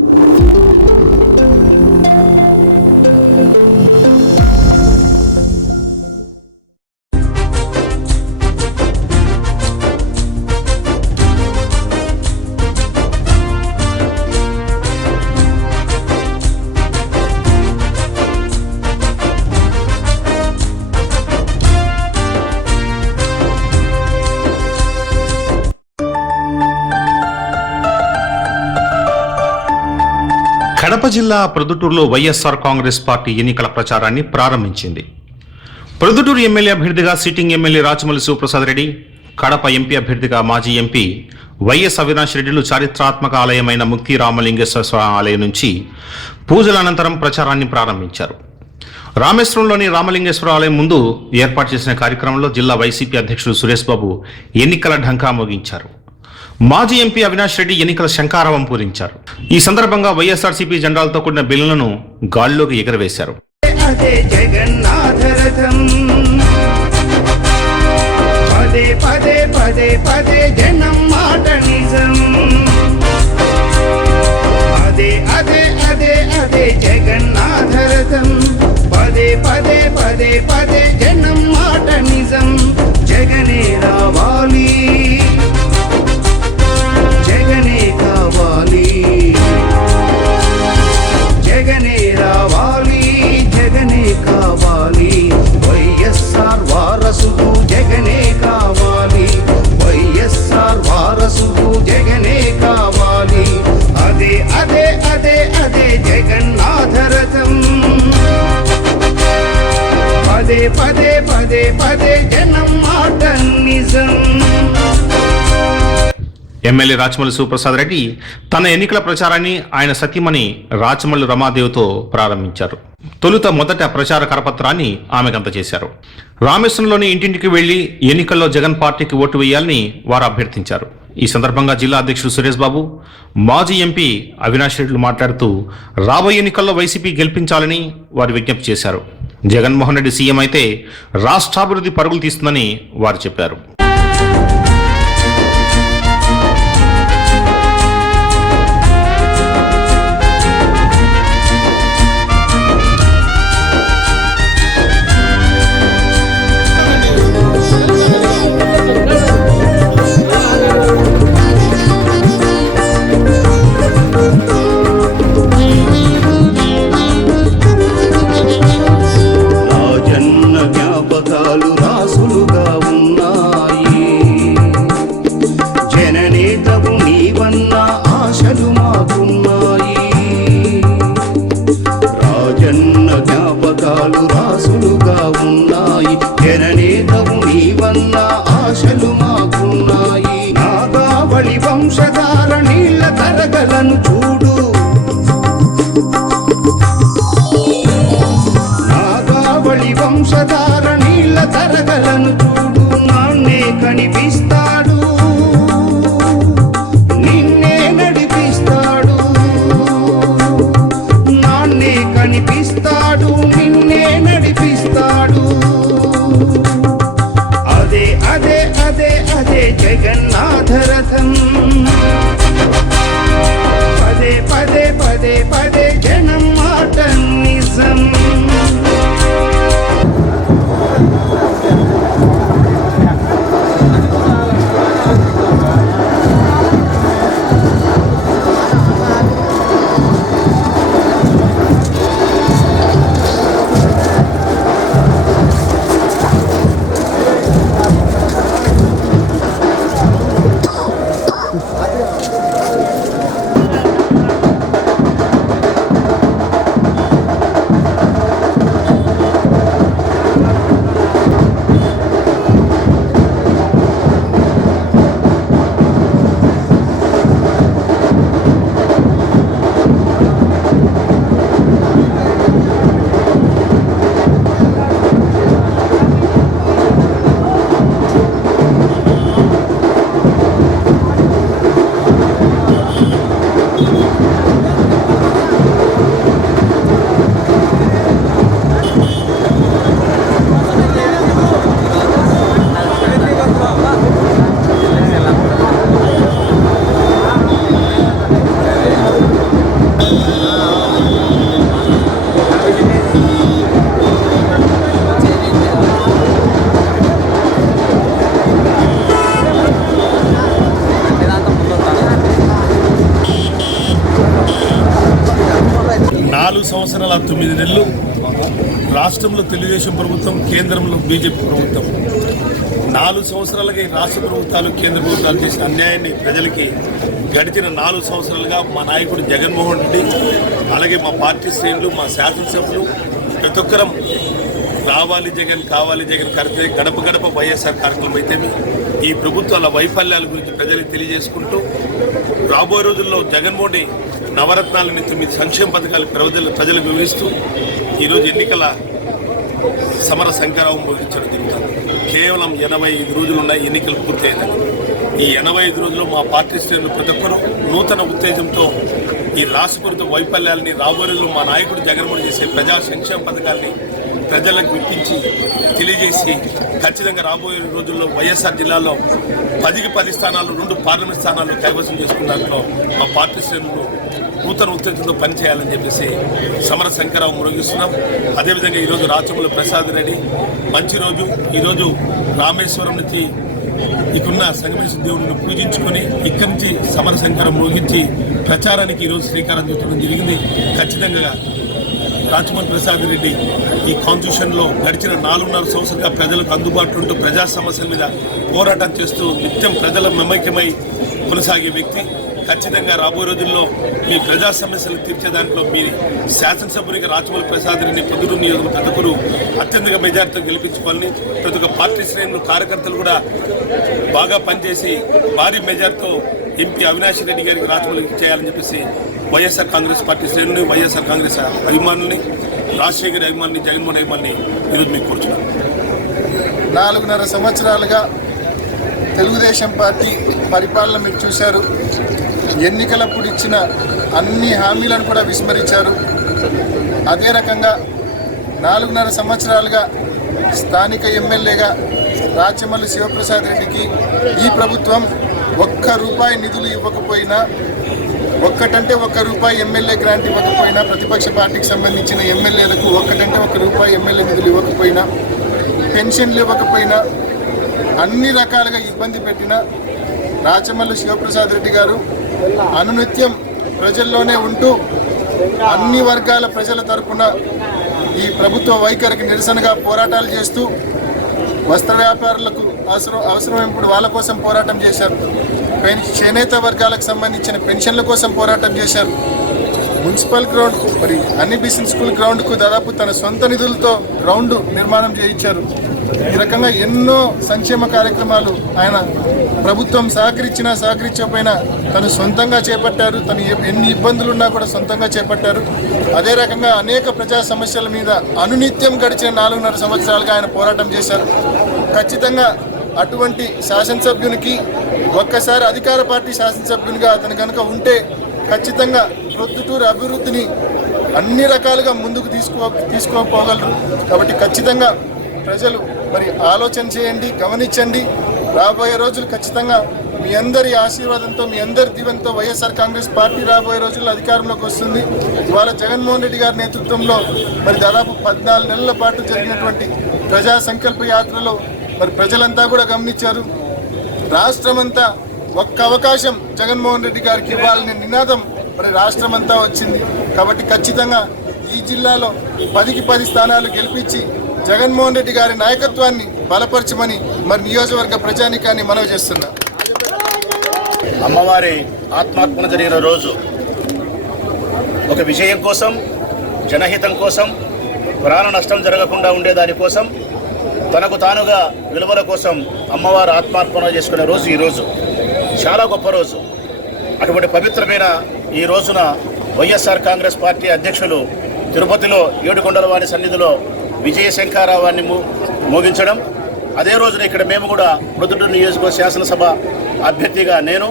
you Kadapa జిల్లా ప్రొద్దుటూరులో YSR Congress party ఎన్నికల ప్రచారాన్ని ప్రారంభించింది. ప్రొద్దుటూరు ఎమ్మెల్యే అభ్యర్థిగా sitting MLA Rachamalli Sivaprasad Reddy Kadapa MP అభ్యర్థిగా మాజీ ఎంపీ వైఎస్ అవినాష్ రెడ్డిలు చారిత్రాత్మక ఆలయమైన ముక్తి రామలింగేశ్వర స్వామి ఆలయం నుంచి పూజల అనంతరం ప్రచారాన్ని ప్రారంభించారు. రామేశ్వరంలోని రామలింగేశ్వర ఆలయం ముందు ఏర్పాటు చేసిన కార్యక్రమంలో జిల్లా వైసీపీ అధ్యక్షుడు సురేష్ బాబు ఎన్నికల ఢంకా మోగించారు. మాజీ ఎంపీ అవినాష్ రెడ్డి ఎన్నికల శంకారావం పూరించారు. ఈ సందర్భంగా వైఎస్ఆర్సీపీ జెండాలతో కూడిన బిల్లులను గాల్లోకి ఎగరవేశారు. పదే పదే పదే పదే జనం మాట నిజం. పదే పదే జనం మాట నిజం. ఎమ్మెల్యే రాచమల్లి సుప్రసాద్ రెడ్డి తన ఎన్నికల ప్రచారాన్ని ఆయన సతీమణి రాచమల్లి రమాదేవితో ప్రారంభించారు. తొలుత మొదట ప్రచార కరపత్రాన్ని ఆమెకు అందజేశారు. రామేశ్వరంలోని ఇంటింటికి వెళ్ళి ఎన్నికల్లో జగన్ పార్టీకి ఓటు వేయాలని వారు అభ్యర్థించారు. ఈ సందర్భంగా జిల్లా అధ్యక్షుడు సురేష్ బాబు మాజీ ఎంపీ అవినాష్ రెడ్డిలు మాట్లాడుతూ రాబోయే ఎన్నికల్లో వైసీపీ గెలిపించాలని వారు విజ్ఞప్తి చేశారు. జగన్మోహన్ రెడ్డి సీఎం అయితే రాష్ట్రాభివృద్ధి పరుగులు తీస్తుందని వారు చెప్పారు. తరగలను చూడు. నాగావళి వంశధార నీళ్ళ తరగలను చూడు. నాన్నే కనిపిస్తాడు. నిన్నే నడిపిస్తాడు. నాన్నే కనిపిస్తాడు. నిన్నే నిజం నాలుగు సంవత్సరాల తొమ్మిది నెలలు రాష్ట్రంలో తెలుగుదేశం ప్రభుత్వం కేంద్రంలో బీజేపీ ప్రభుత్వం. నాలుగు సంవత్సరాలుగా రాష్ట్ర ప్రభుత్వాలు కేంద్ర ప్రభుత్వాలు చేసిన అన్యాయాన్ని ప్రజలకి గడిచిన నాలుగు సంవత్సరాలుగా మా నాయకుడు జగన్మోహన్ రెడ్డి అలాగే మా పార్టీ శ్రేణులు మా శాసనసభ్యులు ప్రతి ఒక్కరం రావాలి జగన్ కావాలి జగన్ కడితే గడప గడప వైఎస్ఆర్ కార్యక్రమం అయితే ఈ ప్రభుత్వాల వైఫల్యాల గురించి ప్రజలకు తెలియజేసుకుంటూ రాబోయే రోజుల్లో జగన్మోహన్ నవరత్నాలని తొమ్మిది సంక్షేమ పథకాలు ప్రజలు ప్రజలకు వివరిస్తూ ఈరోజు ఎన్నికల సమర సంకరావం ముగించడం జరుగుతుంది. కేవలం ఎనభై ఐదు రోజులు ఉన్నాయి ఎన్నికలు పూర్తయిందని ఈ ఎనభై ఐదు రోజుల్లో మా పార్టీ శ్రేణులు ప్రతి ఒక్కరూ నూతన ఉత్తేజంతో ఈ రాష్ట్ర ప్రభుత్వ వైఫల్యాలని రాబోయే రోజుల్లో మా నాయకుడు జగన్మోహన్ చేసే ప్రజా సంక్షేమ పథకాల్ని ప్రజలకు విప్పించి తెలియజేసి ఖచ్చితంగా రాబోయే రోజుల్లో వైఎస్ఆర్ జిల్లాలో పదికి పది స్థానాలు రెండు పార్లమెంట్ స్థానాలు కైవసం చేసుకున్న దాంట్లో మా పార్టీ శ్రేణులు నూతన ఉత్తేజంతో పనిచేయాలని చెప్పేసి సమర శంకరావు మురగిస్తున్నాం. అదేవిధంగా ఈరోజు రాచముల ప్రసాద్ రెడ్డి మంచి రోజు. ఈరోజు రామేశ్వరం నుంచి ఇక్కడున్న సంగమేశ్వర దేవుడిని పూజించుకొని ఇక్కడి నుంచి సమర శంకరం మోగించి ప్రచారానికి ఈరోజు శ్రీకారం చుట్టడం జరిగింది. ఖచ్చితంగా రాజమోహన్ ప్రసాద్ రెడ్డి ఈ కాన్స్టిట్యూషన్లో గడిచిన నాలుగున్నర సంవత్సరాలుగా ప్రజలకు అందుబాటులో ఉంటూ ప్రజా సమస్యల మీద పోరాటం చేస్తూ నిత్యం ప్రజల మమైక్యమై కొనసాగే వ్యక్తి. ఖచ్చితంగా రాబోయే రోజుల్లో మీ ప్రజా సమస్యలు తీర్చే దాంట్లో మీ శాసనసభ్యునిగా రాజమౌళి ప్రసాద్ రెడ్డి పొద్దురు నియోజకవర్గం ప్రతి ఒక్కరు అత్యధిక మెజార్టీతో గెలిపించుకోవాలని ప్రతి ఒక్క పార్టీ శ్రేణులు కార్యకర్తలు కూడా బాగా పనిచేసి భారీ మెజార్టీతో ఎంపీ అవినాష్ రెడ్డి గారికి రాజమౌళి చేయాలని చెప్పేసి వైఎస్ఆర్ కాంగ్రెస్ పార్టీ శ్రేణులు వైఎస్ఆర్ కాంగ్రెస్ అభిమానుల్ని రాజశేఖర్ అభిమానుల్ని జగన్మోహన్ అభిమానుల్ని ఈరోజు మీకు కూర్చున్నాను నాలుగున్నర సంవత్సరాలుగా తెలుగుదేశం పార్టీ పరిపాలన మీరు చూశారు. ఎన్నికలప్పుడు ఇచ్చిన అన్ని హామీలను కూడా విస్మరించారు. అదే రకంగా నాలుగున్నర సంవత్సరాలుగా స్థానిక ఎమ్మెల్యేగా రాచమల్లి శివప్రసాద్ రెడ్డికి ఈ ప్రభుత్వం ఒక్క రూపాయి నిధులు ఇవ్వకపోయినా ఒక్కటంటే ఒక్క రూపాయి ఎమ్మెల్యే గ్రాంట్ ఇవ్వకపోయినా ప్రతిపక్ష పార్టీకి సంబంధించిన ఎమ్మెల్యేలకు ఒక్కటంటే ఒక్క రూపాయి ఎమ్మెల్యే నిధులు ఇవ్వకపోయినా పెన్షన్లు ఇవ్వకపోయినా అన్ని రకాలుగా ఇబ్బంది పెట్టిన రాచమల్లి శివప్రసాద్ రెడ్డి గారు అనునిత్యం ప్రజల్లోనే ఉంటూ అన్ని వర్గాల ప్రజల తరపున ఈ ప్రభుత్వ వైఖరికి నిరసనగా పోరాటాలు చేస్తూ వస్త్ర వ్యాపారులకు అవసరం అవసరమైనప్పుడు వాళ్ళ కోసం పోరాటం చేశారు. చేనేత వర్గాలకు సంబంధించిన పెన్షన్ల కోసం పోరాటం చేశారు. మున్సిపల్ గ్రౌండ్ మరి అన్ని బిజినెస్ స్కూల్ గ్రౌండ్కు దాదాపు తన సొంత నిధులతో గ్రౌండ్ నిర్మాణం చేయించారు. ఈ రకంగా ఎన్నో సంక్షేమ కార్యక్రమాలు ఆయన ప్రభుత్వం సహకరించినా సహకరించకపోయినా తను సొంతంగా చేపట్టారు. తను ఎన్ని ఇబ్బందులు ఉన్నా కూడా సొంతంగా చేపట్టారు. అదే రకంగా అనేక ప్రజా సమస్యల మీద అనునిత్యం గడిచిన నాలుగున్నర సంవత్సరాలుగా ఆయన పోరాటం చేశారు. ఖచ్చితంగా అటువంటి శాసనసభ్యునికి ఒక్కసారి అధికార పార్టీ శాసనసభ్యునిగా అతను కనుక ఉంటే ఖచ్చితంగా ప్రొద్దుటూరు అభివృద్ధిని అన్ని రకాలుగా ముందుకు తీసుకో తీసుకోపోగలరు. కాబట్టి ఖచ్చితంగా ప్రజలు మరి ఆలోచన చేయండి గమనించండి. రాబోయే రోజులు ఖచ్చితంగా మీ అందరి ఆశీర్వాదంతో మీ అందరి దీవెనతో వైఎస్ఆర్ కాంగ్రెస్ పార్టీ రాబోయే రోజుల్లో అధికారంలోకి వస్తుంది. ఇవాళ జగన్మోహన్ రెడ్డి గారి నేతృత్వంలో మరి దాదాపు పద్నాలుగు నెలల పాటు జరిగినటువంటి ప్రజా సంకల్ప యాత్రలో మరి ప్రజలంతా కూడా గమనించారు. రాష్ట్రమంతా ఒక్క అవకాశం జగన్మోహన్ రెడ్డి గారికి ఇవ్వాలనే నినాదం మరి రాష్ట్రమంతా వచ్చింది. కాబట్టి ఖచ్చితంగా ఈ జిల్లాలో పదికి పది స్థానాలు గెలిపించి జగన్మోహన్ రెడ్డి గారి నాయకత్వాన్ని బలపరచమని మరి నియోజకవర్గ ప్రజానికాన్ని మనవి చేస్తున్నా. అమ్మవారి ఆత్మార్పణ జరిగిన రోజు ఒక విజయం కోసం జనహితం కోసం ప్రాణ నష్టం జరగకుండా ఉండేదాని కోసం తనకు తానుగా విలువల కోసం అమ్మవారు ఆత్మార్పణ చేసుకునే రోజు ఈరోజు చాలా గొప్ప రోజు. అటువంటి పవిత్రమైన ఈ రోజున వైఎస్ఆర్ కాంగ్రెస్ పార్టీ అధ్యక్షులు తిరుపతిలో ఏడుకొండల వారి సన్నిధిలో విజయశంకారావాన్ని మోగించడం. అదే రోజున ఇక్కడ మేము కూడా ప్రొద్దుటూరు నియోజకవర్గ శాసనసభ అభ్యర్థిగా నేను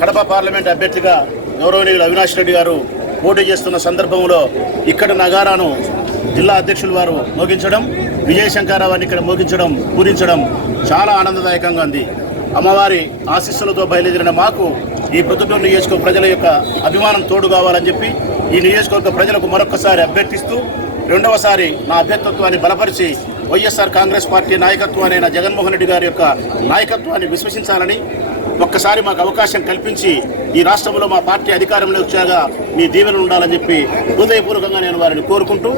కడప పార్లమెంట్ అభ్యర్థిగా గౌరవనీయులు అవినాష్ రెడ్డి గారు పోటీ చేస్తున్న సందర్భంలో ఇక్కడ నగారాను జిల్లా అధ్యక్షులు వారు మోగించడం. విజయ ఇక్కడ మోగించడం పూరించడం చాలా ఆనందదాయకంగా ఉంది. అమ్మవారి ఆశీస్సులతో బయలుదేరిన మాకు ఈ ప్రొద్దుటూరు నియోజకవర్గ ప్రజల యొక్క అభిమానం తోడు కావాలని చెప్పి ఈ నియోజకవర్గ ప్రజలకు మరొకసారి అభ్యర్థిస్తూ రెండవసారి నా అభ్యర్థత్వాన్ని బలపరిచి వైఎస్ఆర్ కాంగ్రెస్ పార్టీ నాయకత్వాన్ని జగన్మోహన్ రెడ్డి గారి యొక్క నాయకత్వాన్ని విశ్వసించాలని ఒక్కసారి మాకు అవకాశం కల్పించి ఈ రాష్ట్రంలో మా పార్టీ అధికారంలో వచ్చాక మీ దీవెనలు ఉండాలని చెప్పి హృదయపూర్వకంగా నేను వారిని కోరుకుంటూ